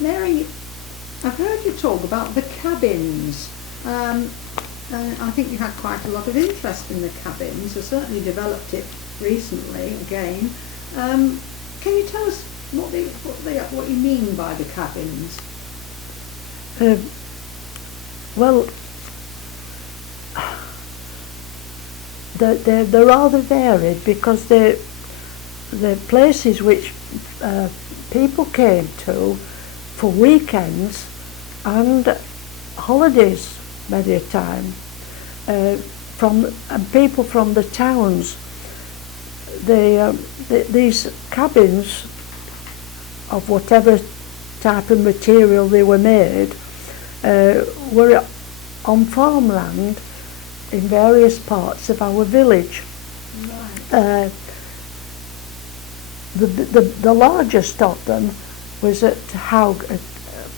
Mary, I've heard you talk about the cabins. I think you had quite a lot of interest in the cabins. You certainly developed it recently again. Can you tell us what you mean by the cabins? Well, they're rather varied because they're places which people came to for weekends and holidays many a time. People from the towns, these cabins of whatever type of material they were made were on farmland in various parts of our village. Right. The largest of them was at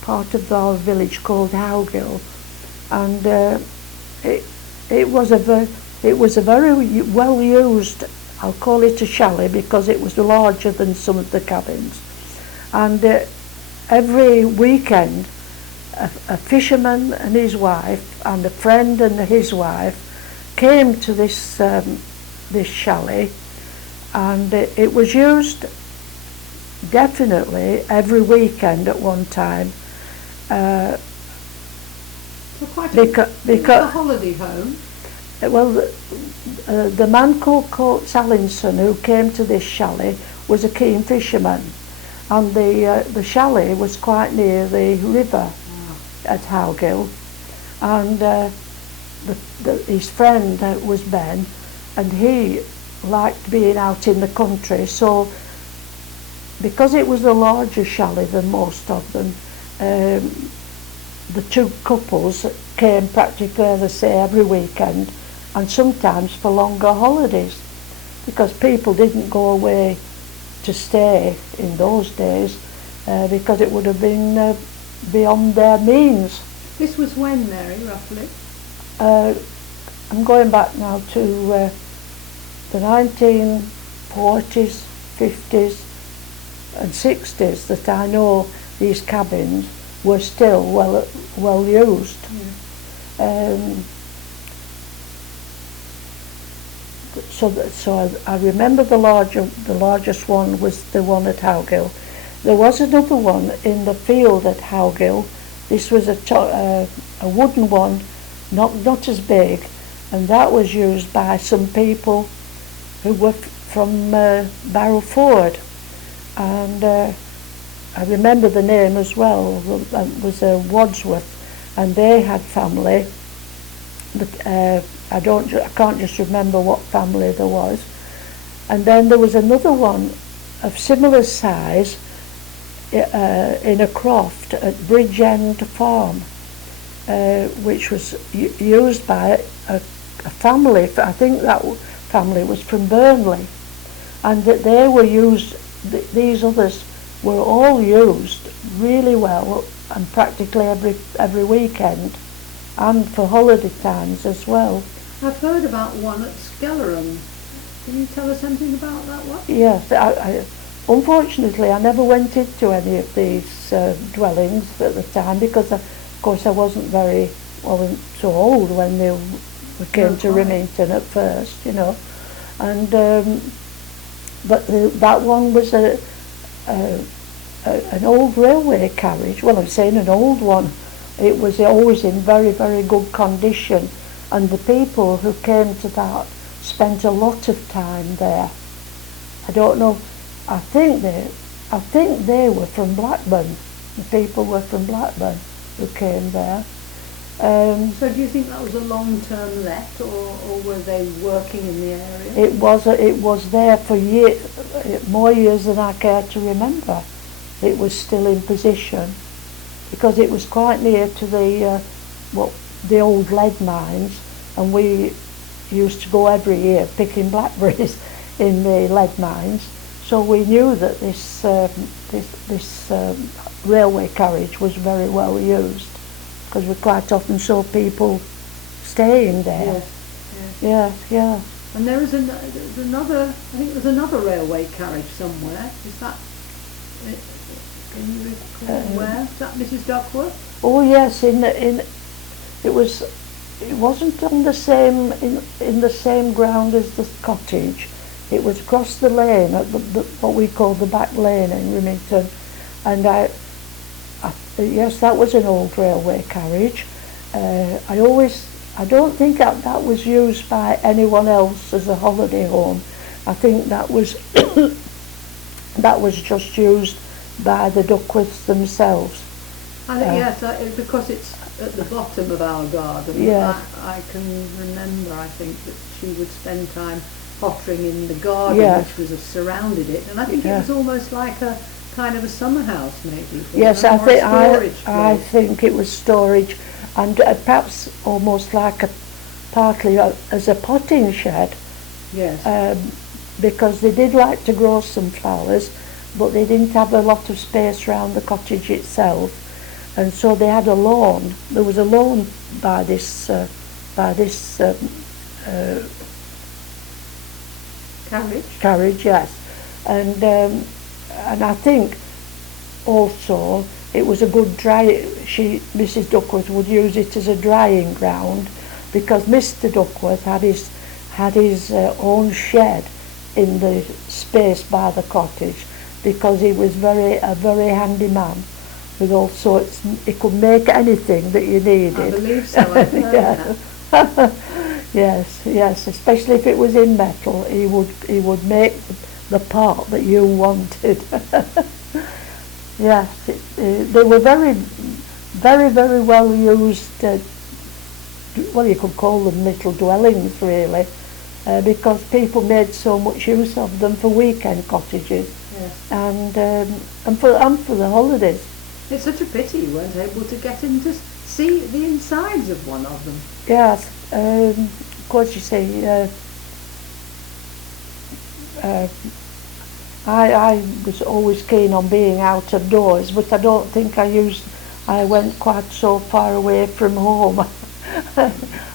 part of our village called Howgill, and it was a very well used. I'll call it a chalet because it was larger than some of the cabins, and every weekend a fisherman and his wife and a friend and his wife came to this chalet, and it was used definitely every weekend at one time. So quite a holiday home. Well, the man called Coates Allinson, who came to this chalet, was a keen fisherman, and the chalet was quite near the river at Howgill, and his friend was Ben, and he liked being out in the country, so because it was a larger chalet than most of them, the two couples came practically, as I say, every weekend, and sometimes for longer holidays, because people didn't go away to stay in those days, because it would have been beyond their means. This was when, Mary, roughly? I'm going back now to the 1940s, 50s and 60s that I know these cabins were still well used. Yeah. So I remember the largest one was the one at Howgill. There was another one in the field at Howgill. This was a wooden one, not as big, and that was used by some people who were from Bairstow, and I remember the name as well. It was Wadsworth, and they had family, but I can't just remember what family there was. And then there was another one of similar size in a croft at Bridgend Farm, which was used by a family. I think that family was from Burnley, and that they were used. These others were all used really well, and practically every weekend, and for holiday times as well. I've heard about one at Skellerum. Can you tell us anything about that one? Yes, unfortunately I never went into any of these dwellings at the time, because of course I wasn't so old when we came to Rimington at first, and but that one was an old railway carriage. Well, I'm saying an old one. It was always in very, very good condition, and the people who came to that spent a lot of time there. I don't know. I think they were from Blackburn. The people were from Blackburn who came there. So do you think that was a long-term let, or were they working in the area? It was there for more years than I care to remember. It was still in position, because it was quite near to the old lead mines, and we used to go every year picking blackberries in the lead mines. So we knew that this railway carriage was very well used, because we quite often saw people staying there. Yes. Yeah. And there's another. I think there's another railway carriage somewhere. Is that? Can you recall where? Is that Mrs. Duckworth? Oh yes, it wasn't on the same in the same ground as the cottage. It was across the lane at what we call the back lane in Rimington, and yes, that was an old railway carriage. I don't think that was used by anyone else as a holiday home. I think that was that was just used by the Duckworths themselves. I think, yes, because it's at the bottom of our garden. Yes. I can remember, I think, that she would spend time pottering in the garden, Yes. which was surrounded it, and I think it Yeah. was almost like a kind of a summer house, maybe. Yes, or I a think storage I place. think it was storage, and perhaps almost like partly as a potting shed, Yes. because they did like to grow some flowers, but they didn't have a lot of space around the cottage itself, and so they had a lawn. There was a lawn by this Carriage. yes, and I think also it was a good Mrs. Duckworth would use it as a drying ground, because Mr. Duckworth had his own shed in the space by the cottage, because he was a very handy man with all sorts. He could make anything that you needed. I believe so. I've heard Yeah. that. Yes, especially if it was in metal, he would make the part that you wanted. Yes, they were very, very, very well used. Well, you could call them little dwellings, really, because people made so much use of them for weekend cottages. Yes. And for the holidays. It's such a pity you weren't able to get in to see the insides of one of them. Yes, of course, you see, I was always keen on being out of doors, but I don't think I went quite so far away from home.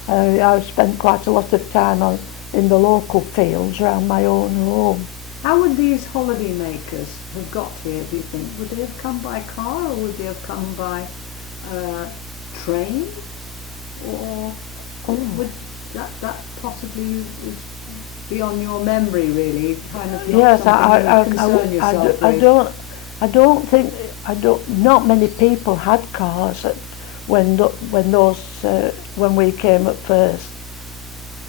I spent quite a lot of time in the local fields around my own home. How would these holiday makers have got here, do you think? Would they have come by car, or would they have come by train? Or would that possibly be on your memory, really? Kind of not Yes, something you concern yourself with? Not many people had cars when we came at first.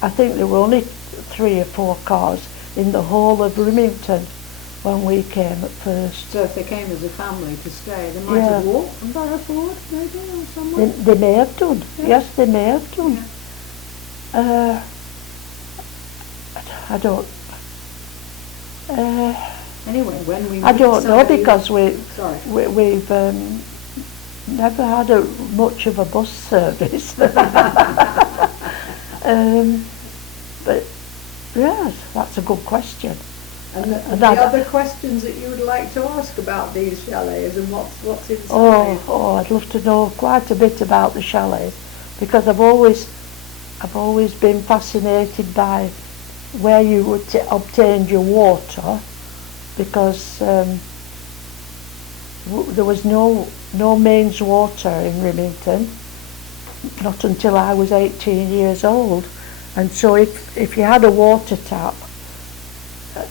I think there were only 3 or 4 cars in the whole of Rimington when we came at first. So if they came as a family to stay, they might have walked from Bairstow, maybe, or somewhere? They may have done. Yeah. Yes, they may have done. Yeah. I don't. Anyway, when we I meet don't know, somebody- because Sorry. we've never had much of a bus service. But yes, that's a good question. And the that- other questions that you would like to ask about these chalets and what's inside? Oh, I'd love to know quite a bit about the chalets, because I've always been fascinated by where you would obtained your water, because there was no mains water in Rimington, not until I was 18 years old, and so if you had a water tap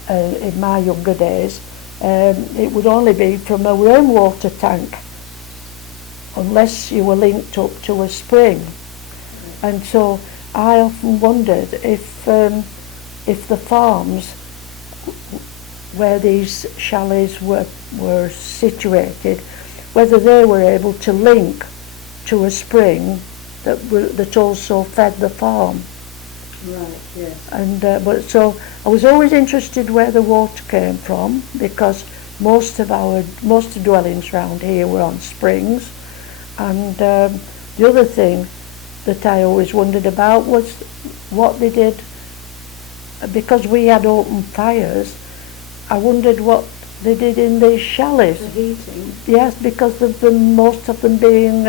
in my younger days, it would only be from a rainwater tank, unless you were linked up to a spring. And so I often wondered if the farms where these chalets were situated, whether they were able to link to a spring that also fed the farm. Right, yes. And but so I was always interested where the water came from, because most dwellings around here were on springs. And the other thing that I always wondered about was what they did, because we had open fires. I wondered what they did in these chalets. The heating. Yes, because of most of them being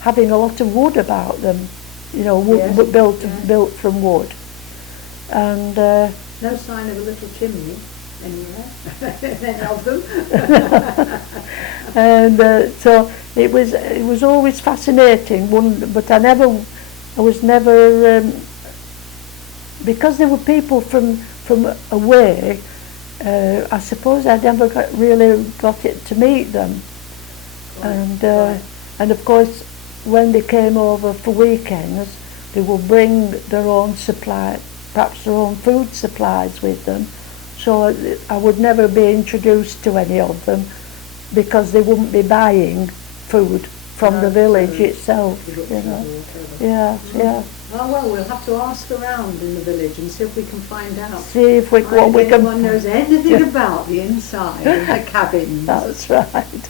having a lot of wood about them, Yes, built from wood, and No sign of a little chimney anywhere, any of them. And so it was always fascinating. But I was never because there were people from away. I suppose I never really got it to meet them. And of course, when they came over for weekends, they would bring their own supply, perhaps their own food supplies with them. So I would never be introduced to any of them because they wouldn't be buying food from the village itself, you know. Yeah, yeah. Oh, well, we'll have to ask around in the village and see if we can find out. See if what we can. Anyone knows anything about the inside of the cabins. That's right.